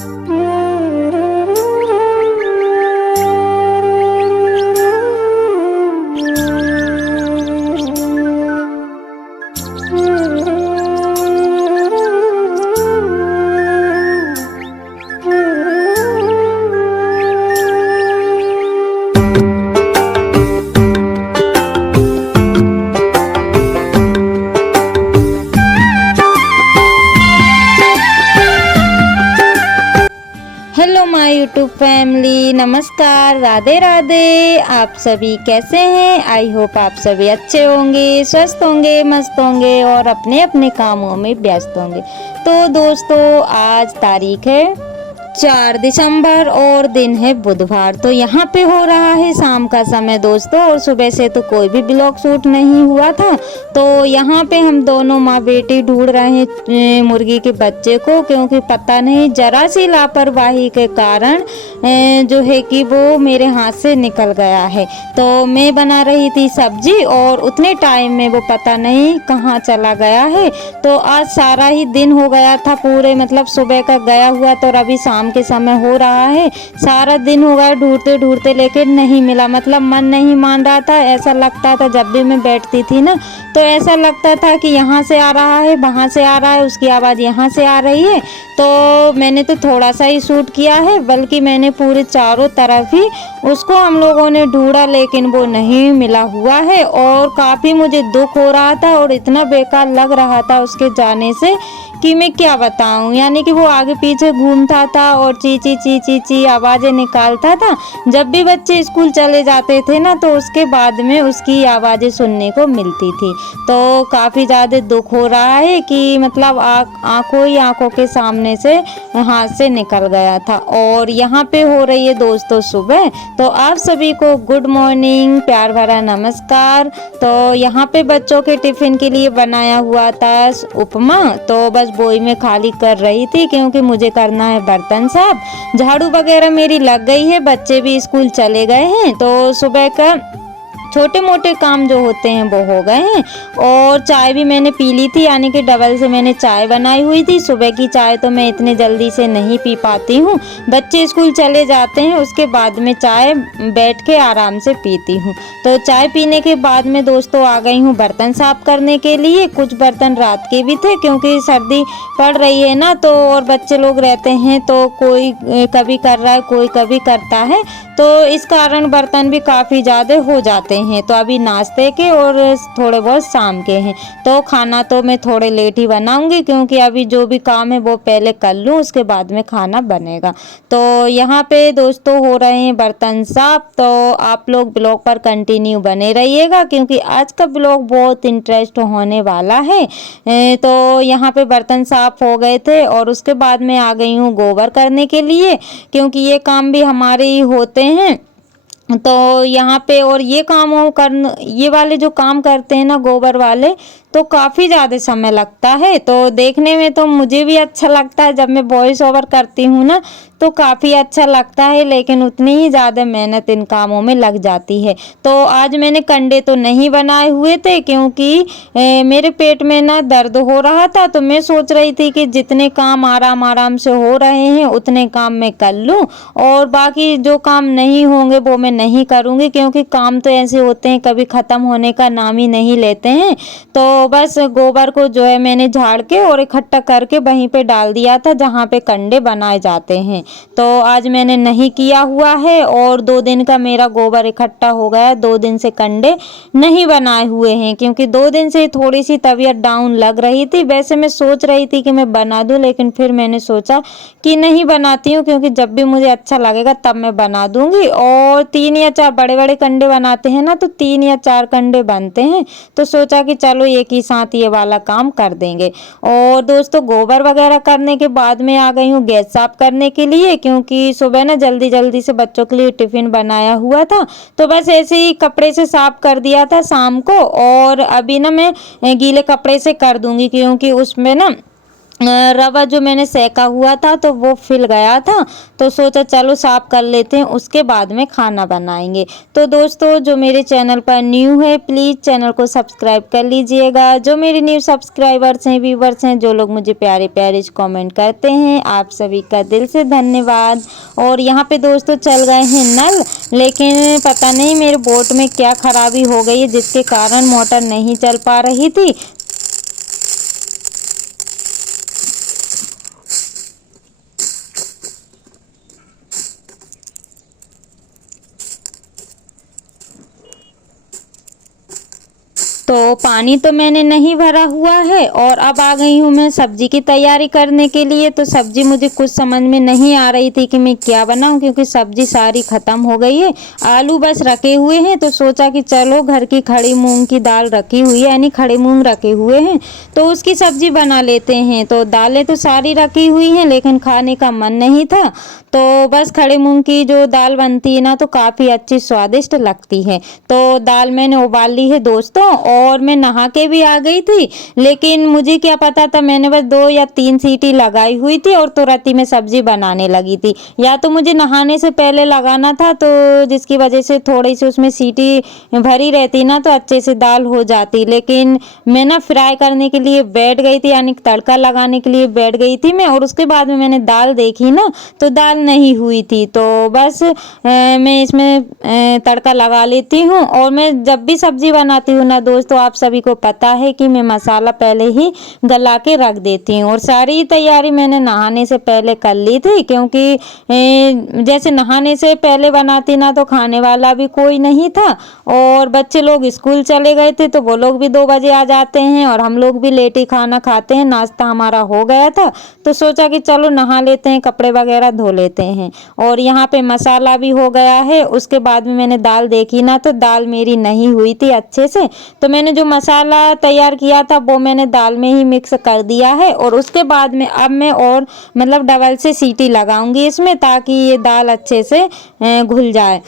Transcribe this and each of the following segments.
Hello my YouTube family, नमस्कार, राधे राधे। आप सभी कैसे हैं? आई होप आप सभी अच्छे होंगे, स्वस्थ होंगे, मस्त होंगे और अपने अपने कामों में व्यस्त होंगे। तो दोस्तों, आज तारीख है 4 दिसंबर और दिन है बुधवार। तो यहाँ पे हो रहा है शाम का समय दोस्तों, और सुबह से तो कोई भी ब्लॉग शूट नहीं हुआ था। तो यहाँ पे हम दोनों माँ बेटी ढूंढ रहे हैं मुर्गी के बच्चे को, क्योंकि पता नहीं जरा सी लापरवाही के कारण जो है कि वो मेरे हाथ से निकल गया है। तो मैं बना रही थी सब्जी और उतने टाइम में वो पता नहीं कहाँ चला गया है। तो आज सारा ही दिन हो गया था, पूरे मतलब सुबह का गया हुआ तो अभी शाम के समय हो रहा है। सारा दिन हो गया ढूंढते ढूंढते, लेकिन नहीं मिला। मतलब मन नहीं मान रहा था। ऐसा लगता था जब भी मैं बैठती थी ना, तो ऐसा लगता था कि यहाँ से आ रहा है, वहाँ से आ रहा है, उसकी आवाज़ यहाँ से आ रही है। तो मैंने तो थोड़ा सा ही शूट किया है, बल्कि मैंने पूरे चारों तरफ ही उसको हम लोगों ने ढूंढा, लेकिन वो नहीं मिला हुआ है। और काफ़ी मुझे दुख हो रहा था और इतना बेकार लग रहा था उसके जाने से कि मैं क्या बताऊं। यानी कि वो आगे पीछे घूमता था और ची ची ची ची ची आवाज़ें निकालता था। जब भी बच्चे स्कूल चले जाते थे ना, तो उसके बाद में उसकी आवाज़ें सुनने को मिलती थी। तो काफ़ी ज़्यादा दुख हो रहा है कि मतलब आंखों ही आंखों के सामने से हाथ से निकल गया था। और यहाँ पे हो रही है दोस्तों सुबह। तो आप सभी को गुड मॉर्निंग, प्यार भरा नमस्कार। तो यहाँ पे बच्चों के टिफिन के लिए बनाया हुआ था उपमा। तो बस बोई में खाली कर रही थी, क्योंकि मुझे करना है बर्तन साफ। झाड़ू वगैरह मेरी लग गई है, बच्चे भी स्कूल चले गए हैं। तो सुबह का छोटे मोटे काम जो होते हैं वो हो गए हैं। और चाय भी मैंने पी ली थी, यानी कि डबल से मैंने चाय बनाई हुई थी। सुबह की चाय तो मैं इतने जल्दी से नहीं पी पाती हूँ, बच्चे स्कूल चले जाते हैं उसके बाद में चाय बैठ के आराम से पीती हूँ। तो चाय पीने के बाद में दोस्तों आ गई हूँ बर्तन साफ करने के लिए। कुछ बर्तन रात के भी थे, क्योंकि सर्दी पड़ रही है ना, तो और बच्चे लोग रहते हैं, तो कोई कभी कर रहा है, कोई कभी करता है। तो इस कारण बर्तन भी काफ़ी ज़्यादा हो जाते हैं। तो अभी नाश्ते के और थोड़े बहुत शाम के हैं। तो खाना तो मैं थोड़े लेट ही बनाऊंगी, क्योंकि अभी जो भी काम है वो पहले कर लूँ, उसके बाद में खाना बनेगा। तो यहाँ पे दोस्तों हो रहे हैं बर्तन साफ। तो आप लोग ब्लॉग पर कंटिन्यू बने रहिएगा, क्योंकि आज का ब्लॉग बहुत इंटरेस्ट होने वाला है। तो यहाँ पे बर्तन साफ हो गए थे और उसके बाद में आ गई हूँ गोबर करने के लिए, क्योंकि ये काम भी हमारे ही होते हैं। तो यहाँ पे और ये वाले जो काम करते हैं ना गोबर वाले, तो काफ़ी ज़्यादा समय लगता है। तो देखने में तो मुझे भी अच्छा लगता है, जब मैं वॉइस ओवर करती हूँ ना, तो काफ़ी अच्छा लगता है, लेकिन उतनी ही ज़्यादा मेहनत इन कामों में लग जाती है। तो आज मैंने कंडे तो नहीं बनाए हुए थे, क्योंकि मेरे पेट में ना दर्द हो रहा था। तो मैं सोच रही थी कि जितने काम आराम आराम से हो रहे हैं उतने काम मैं कर लूँ, और बाकी जो काम नहीं होंगे वो मैं नहीं करूँगी, क्योंकि काम तो ऐसे होते हैं कभी ख़त्म होने का नाम ही नहीं लेते हैं। तो बस गोबर को जो है मैंने झाड़ के और इकट्ठा करके वहीं पे डाल दिया था जहाँ पे कंडे बनाए जाते हैं। तो आज मैंने नहीं किया हुआ है, और 2 दिन का मेरा गोबर इकट्ठा हो गया। 2 दिन से कंडे नहीं बनाए हुए हैं, क्योंकि 2 दिन से थोड़ी सी तबीयत डाउन लग रही थी। वैसे मैं सोच रही थी कि मैं बना दूं, लेकिन फिर मैंने सोचा कि नहीं बनाती हूँ, क्योंकि जब भी मुझे अच्छा लगेगा तब मैं बना दूंगी। और 3 या 4 बड़े बड़े कंडे बनाते हैं ना, तो 3 या 4 कंडे बनते हैं। तो सोचा कि चलो एक ही साथ ये वाला काम कर देंगे। और दोस्तों गोबर वगैरह करने के बाद में आ गई हूँ गैस साफ करने के लिए, क्योंकि सुबह ना जल्दी जल्दी से बच्चों के लिए टिफिन बनाया हुआ था। तो बस ऐसे ही कपड़े से साफ कर दिया था शाम को, और अभी ना मैं गीले कपड़े से कर दूंगी, क्योंकि उसमें ना रवा जो मैंने सेका हुआ था तो वो फिल गया था, तो सोचा चलो साफ कर लेते हैं, उसके बाद में खाना बनाएंगे। तो दोस्तों जो मेरे चैनल पर न्यू है प्लीज़ चैनल को सब्सक्राइब कर लीजिएगा। जो मेरे न्यू सब्सक्राइबर्स हैं, व्यूवर्स हैं, जो लोग मुझे प्यारे प्यारे कमेंट करते हैं, आप सभी का दिल से धन्यवाद। और यहाँ पे दोस्तों चल गए हैं नल, लेकिन पता नहीं मेरे बोट में क्या खराबी हो गई है जिसके कारण मोटर नहीं चल पा रही थी। तो पानी तो मैंने नहीं भरा हुआ है और अब आ गई हूँ मैं सब्जी की तैयारी करने के लिए। तो सब्जी मुझे कुछ समझ में नहीं आ रही थी कि मैं क्या बनाऊँ, क्योंकि सब्जी सारी ख़त्म हो गई है। आलू बस रखे हुए हैं, तो सोचा कि चलो घर की खड़ी मूंग की दाल रखी हुई है, यानी खड़े मूंग रखे हुए हैं, तो उसकी सब्जी बना लेते हैं। तो दालें तो सारी रखी हुई हैं लेकिन खाने का मन नहीं था, तो बस खड़े मूंग की जो दाल बनती है ना तो काफ़ी अच्छी स्वादिष्ट लगती है। तो दाल मैंने उबाल ली है दोस्तों, और मैं नहा के भी आ गई थी, लेकिन मुझे क्या पता था, मैंने बस 2 या 3 सीटी लगाई हुई थी और तुरंत ही मैं सब्जी बनाने लगी थी। या तो मुझे नहाने से पहले लगाना था, तो जिसकी वजह से थोड़ी सी उसमें सीटी भरी रहती ना तो अच्छे से दाल हो जाती, लेकिन मैं ना फ्राई करने के लिए बैठ गई थी, यानी तड़का लगाने के लिए बैठ गई थी मैं, और उसके बाद में मैंने दाल देखी ना तो दाल नहीं हुई थी। तो बस मैं इसमें तड़का लगा लेती हूँ। और मैं जब भी सब्जी बनाती हूँ ना दोस्तों, आप सभी को पता है कि मैं मसाला पहले ही गला के रख देती हूँ, और सारी तैयारी मैंने नहाने से पहले कर ली थी, क्योंकि जैसे नहाने से पहले बनाती ना तो खाने वाला भी कोई नहीं था, और बच्चे लोग स्कूल चले गए थे तो वो लोग भी 2 बजे आ जाते हैं, और हम लोग भी लेट ही खाना खाते हैं। नाश्ता हमारा हो गया था, तो सोचा कि चलो नहा लेते हैं, कपड़े वगैरह धो लेते हैं। और यहाँ पे मसाला भी हो गया है। उसके बाद में मैंने दाल देखी ना तो दाल मेरी नहीं हुई थी अच्छे से, तो मैंने जो मसाला तैयार किया था वो मैंने दाल में ही मिक्स कर दिया है, और उसके बाद में अब मैं और मतलब डबल से सीटी लगाऊंगी इसमें, ताकि ये दाल अच्छे से घुल जाए।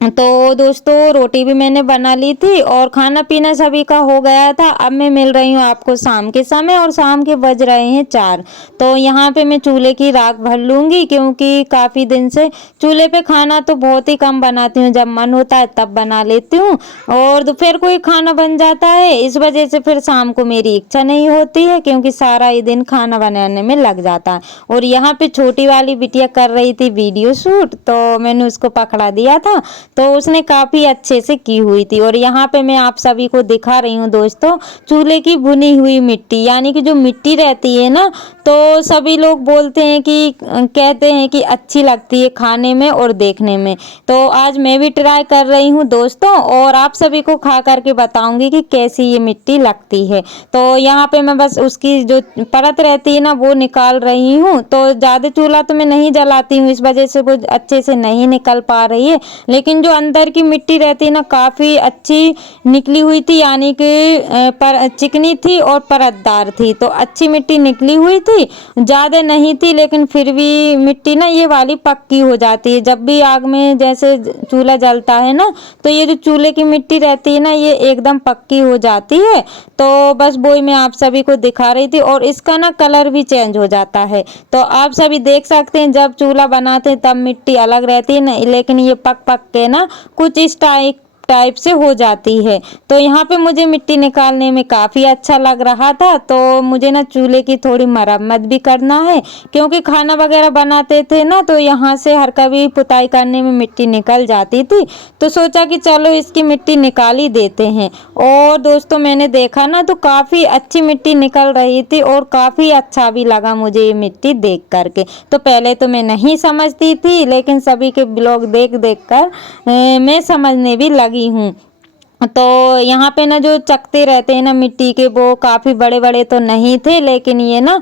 तो दोस्तों रोटी भी मैंने बना ली थी और खाना पीना सभी का हो गया था। अब मैं मिल रही हूँ आपको शाम के समय, और शाम के बज रहे हैं 4। तो यहाँ पे मैं चूल्हे की राख भर लूँगी, क्योंकि काफ़ी दिन से चूल्हे पे खाना तो बहुत ही कम बनाती हूँ, जब मन होता है तब बना लेती हूँ, और दोपहर को ही खाना बन जाता है। इस वजह से फिर शाम को मेरी इच्छा नहीं होती है, क्योंकि सारा ही दिन खाना बनाने में लग जाता है। और यहाँ पे छोटी वाली बिटिया कर रही थी वीडियो शूट, तो मैंने उसको पकड़ा दिया था, तो उसने काफ़ी अच्छे से की हुई थी। और यहाँ पे मैं आप सभी को दिखा रही हूँ दोस्तों चूल्हे की भुनी हुई मिट्टी, यानी कि जो मिट्टी रहती है ना, तो सभी लोग बोलते हैं कि कहते हैं कि अच्छी लगती है खाने में और देखने में। तो आज मैं भी ट्राई कर रही हूँ दोस्तों, और आप सभी को खा करके बताऊंगी कि कैसी ये मिट्टी लगती है। तो यहाँ पे मैं बस उसकी जो परत रहती है ना वो निकाल रही हूँ। तो ज़्यादा चूल्हा तो मैं नहीं जलाती हूँ, इस वजह से वो अच्छे से नहीं निकल पा रही है, लेकिन जो अंदर की मिट्टी रहती है ना काफ़ी अच्छी निकली हुई थी, यानी कि पर चिकनी थी और परतदार थी, तो अच्छी मिट्टी निकली हुई थी, ज़्यादा नहीं थी, लेकिन फिर भी मिट्टी ना ये वाली पक्की हो जाती है। जब भी आग में जैसे चूल्हा जलता है ना तो ये जो चूल्हे की मिट्टी रहती है ना ये एकदम पक्की हो जाती है। तो बस वही मैं आप सभी को दिखा रही थी, और इसका ना कलर भी चेंज हो जाता है। तो आप सभी देख सकते हैं जब चूल्हा बनाते हैं तब मिट्टी अलग रहती है ना, लेकिन ये पक पक के ना कुछ इस टाइप से हो जाती है। तो यहाँ पे मुझे मिट्टी निकालने में काफ़ी अच्छा लग रहा था, तो मुझे ना चूल्हे की थोड़ी मरम्मत भी करना है, क्योंकि खाना वगैरह बनाते थे ना तो यहाँ से हर कभी पुताई करने में मिट्टी निकल जाती थी, तो सोचा कि चलो इसकी मिट्टी निकाल ही देते हैं। और दोस्तों मैंने देखा ना तो काफ़ी अच्छी मिट्टी निकल रही थी, और काफ़ी अच्छा भी लगा मुझे ये मिट्टी देख करके। तो पहले तो मैं नहीं समझती थी, लेकिन सभी के ब्लॉग देख देख कर मैं समझने भी लगी हूँ। तो यहाँ पे ना जो चकते रहते हैं ना मिट्टी के वो काफ़ी बड़े बड़े तो नहीं थे, लेकिन ये ना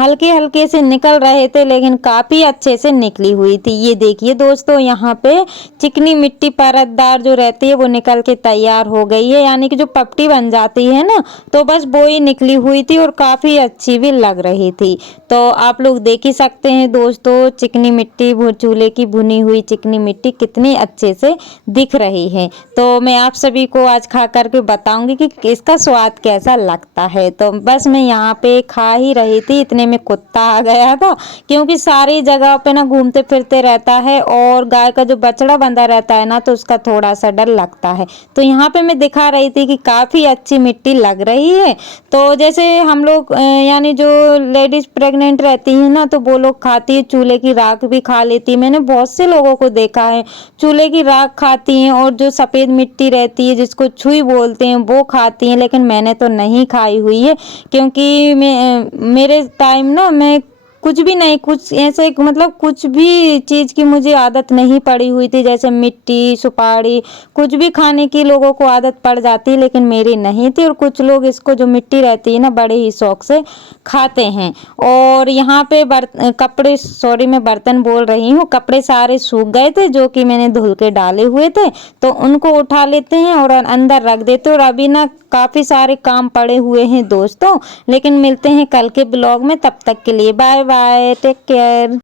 हल्के हल्के से निकल रहे थे, लेकिन काफ़ी अच्छे से निकली हुई थी। ये देखिए दोस्तों यहाँ पे चिकनी मिट्टी परतदार जो रहती है वो निकल के तैयार हो गई है, यानी कि जो पपटी बन जाती है ना तो बस वो ही निकली हुई थी, और काफ़ी अच्छी भी लग रही थी। तो आप लोग देख ही सकते हैं दोस्तों चिकनी मिट्टी चूल्हे की भुनी हुई चिकनी मिट्टी कितनी अच्छे से दिख रही है। तो मैं आप सभी को आज खा करके बताऊंगी कि इसका स्वाद कैसा लगता है। तो बस मैं यहाँ पे खा ही रही थी, इतने में कुत्ता आ गया था, क्योंकि सारी जगह पे ना घूमते फिरते रहता है और गाय का जो बछड़ा बंधा रहता है ना तो उसका थोड़ा सा डर लगता है। तो यहाँ पे मैं दिखा रही थी कि काफ़ी अच्छी मिट्टी लग रही है। तो जैसे हम लोग यानी जो लेडीज प्रेग्नेंट रहती हैं ना तो वो लोग खाती है, चूल्हे की राख भी खा लेती है। मैंने बहुत से लोगों को देखा है चूल्हे की राख खाती हैं और जो सफ़ेद मिट्टी रहती है जिसको छुई बोलते हैं वो खाती हैं, लेकिन मैंने तो नहीं खाई हुई है, क्योंकि मेरे टाइम ना मैं कुछ भी नहीं, कुछ ऐसे मतलब कुछ भी चीज़ की मुझे आदत नहीं पड़ी हुई थी। जैसे मिट्टी, सुपारी, कुछ भी खाने की लोगों को आदत पड़ जाती है, लेकिन मेरी नहीं थी। और कुछ लोग इसको जो मिट्टी रहती है ना बड़े ही शौक से खाते हैं। और यहाँ पे कपड़े, सॉरी मैं बर्तन बोल रही हूँ, कपड़े सारे सूख गए थे जो कि मैंने धुल के डाले हुए थे, तो उनको उठा लेते हैं और अंदर रख देते हैं। और अभी ना काफ़ी सारे काम पड़े हुए हैं दोस्तों, लेकिन मिलते हैं कल के ब्लॉग में। तब तक के लिए बाय बाय, टेक केयर।